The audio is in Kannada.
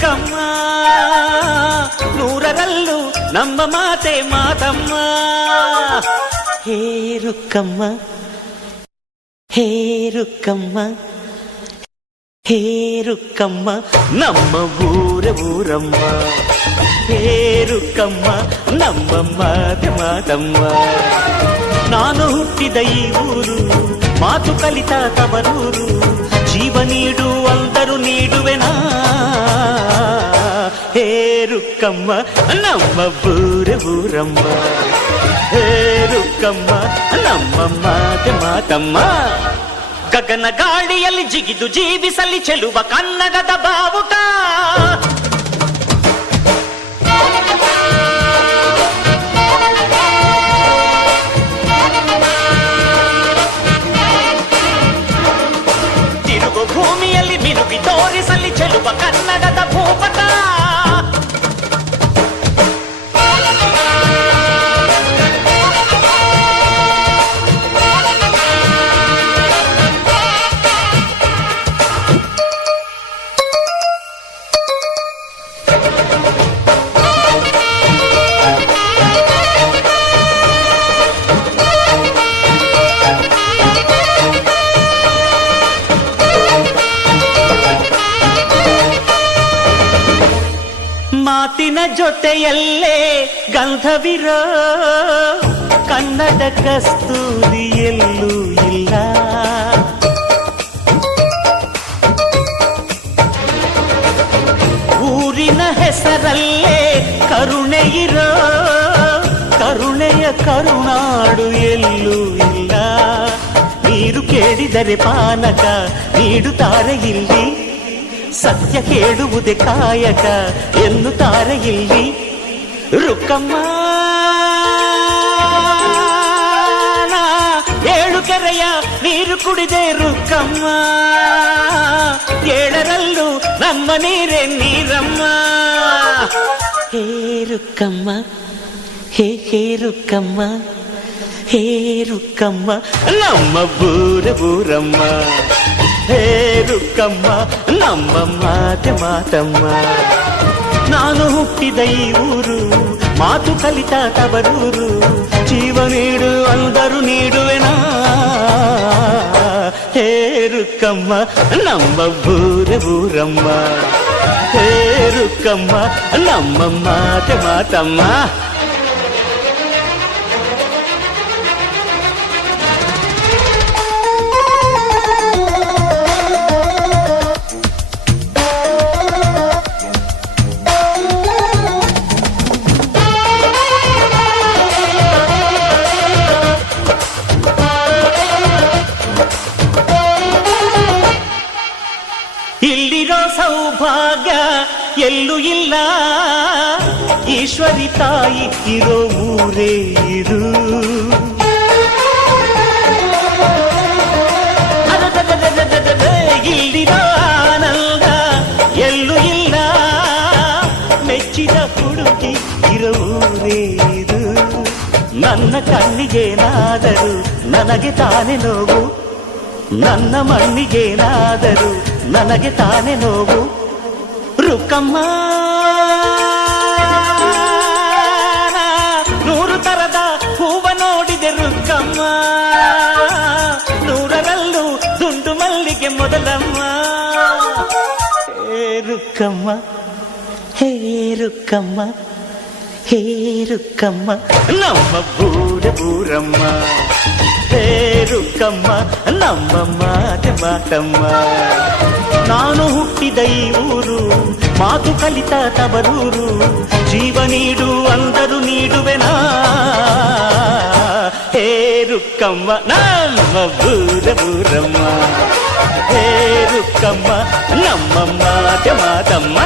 ರುಕ್ಕಮ್ಮ ನೂರರಲ್ಲೂ ನಮ್ಮ ಮಾತೆ ಮಾತಮ್ಮ. ಹೇ ರುಕ್ಕಮ್ಮ ಹೇ ರುಕ್ಕಮ್ಮ ಹೇ ರುಕ್ಕಮ್ಮ ನಮ್ಮ ಊರಮ್ಮ. ಹೇ ರುಕ್ಕಮ್ಮ ನಮ್ಮ ಮಾತೆ ಮಾತಮ್ಮ. ನಾನು ಹುಟ್ಟಿದ ಈ ಊರು ಮಾತು ಕಲಿತ ತವರೂರು. ಜೀವ ನೀಡು ಅಂದರು ನೀಡುವೆನಾ. ಹೇ ರುಕ್ಕಮ್ಮ ನಮ್ಮ ಊರಮ್ಮ. ಹೇ ರುಕ್ಕಮ್ಮ ನಮ್ಮ ಮಾತೆ ಮಾತಮ್ಮ. ಗಗನ ಗಾಳಿಯಲ್ಲಿ ಜಿಗಿದು ಜೀವಿಸಲಿ ಚೆಲುವ ಕನ್ನಡದ ಬಾವುಟ. ತಿರುಗು ಭೂಮಿಯಲ್ಲಿ ಮಿನುಗಿ ತೋರಿಸಲಿ ಚೆಲುವ ಕನ್ನಡದ ಭೂಪಟ. ಮಾತಿನ ಜೊತೆಯಲ್ಲೇ ಗಂಧವಿರೋ ಕನ್ನಡ ಕಸ್ತೂರಿ ಎಲ್ಲೂ ಇಲ್ಲ. ಊರಿನ ಹೆಸರಲ್ಲೇ ಕರುಣೆ ಇರೋ ಕರುಣೆಯ ಕರುನಾಡು ಎಲ್ಲೂ ಇಲ್ಲ. ನೀರು ಕೇಳಿದರೆ ಪಾನಕ ನೀಡುತ್ತಾರೆ ಇಲ್ಲಿ. ಸತ್ಯ ಕೇಳುವುದೇ ಕಾಯಕ ಎನ್ನುತ್ತಾರೆ ಇಲ್ಲಿ. ರುಕ್ಕಮ್ಮ ಏಳು ಕೆರೆಯ ನೀರು ಕುಡಿದೆ ರುಕ್ಕಮ್ಮ. ಏಳರಲ್ಲೂ ನಮ್ಮ ನೀರೇ ನೀರಮ್ಮ. ಹೇ ರುಕ್ಕಮ್ಮ ಹೇ ರುಕ್ಕಮ್ಮ ಹೇ ರುಕ್ಕಮ್ಮ ನಮ್ಮ ಊರಮ್ಮ. ಹೇ ರುಕ್ಕಮ್ಮ ನಮ್ಮ ಮಾತೆ ಮಾತಮ್ಮ. ನಾನು ಹುಟ್ಟಿದ ಈ ಊರು ಮಾತು ಕಲಿತ ತವರೂರು. ಜೀವ ನೀಡು ಅಂದರು ನೀಡುವೆನಾ. ಹೇ ರುಕ್ಕಮ್ಮ ನಮ್ಮ ಊರಮ್ಮ. ಹೇ ರುಕ್ಕಮ್ಮ ನಮ್ಮ ಮಾತೆ ಮಾತಮ್ಮ. ಇಲ್ಲಿರೋ ಸೌಭಾಗ್ಯ ಎಲ್ಲೂ ಇಲ್ಲ. ಈಶ್ವರಿ ತಾಯಿ ಇರೋ ಊರೇ ಇದು. ಇಲ್ಲಿರೋ ಆನಂದ ಎಲ್ಲೂ ಇಲ್ಲ. ಮೆಚ್ಚಿದ ಹುಡುಗಿ ಇರೋ ಊರೇ ಇದು. ನನ್ನ ಕಣ್ಣಿಗೇನಾದರೂ ನನಗೆ ತಾನೇ ನೋವು. ನನ್ನ ಮಣ್ಣಿಗೇನಾದರೂ ನನಗೆ ತಾನೇ ನೋವು. ರುಕ್ಕಮ್ಮ ನೂರು ತರದ ಹೂವ ನೋಡಿದೆ ರುಕ್ಕಮ್ಮ. ನೂರರಲ್ಲೂ ದುಂಡು ಮಲ್ಲಿಗೆ ಮೊದಲಮ್ಮ. ಹೇ ರುಕ್ಕಮ್ಮ ಹೇ ರುಕ್ಕಮ್ಮ ಹೇ ರುಕ್ಕಮ್ಮ ನಮ್ಮ ಊರಮ್ಮ. ಹೇ ರುಕ್ಕಮ್ಮ ನಮ್ಮ ಮಾತೆ ಮಾತಮ್ಮ. ನಾನು ಹುಟ್ಟಿದ ಈ ಊರು ಮಾತು ಕಲಿತ ತವರೂರು. ಜೀವ ನೀಡು ಅಂದರು ನೀಡುವೆನಾ. ಹೇ ರುಕ್ಕಮ್ಮ ನಮ್ಮ ಊರಮ್ಮ. ಹೇ ರುಕ್ಕಮ್ಮ ನಮ್ಮ ಮಾತೆ ಮಾತಮ್ಮ.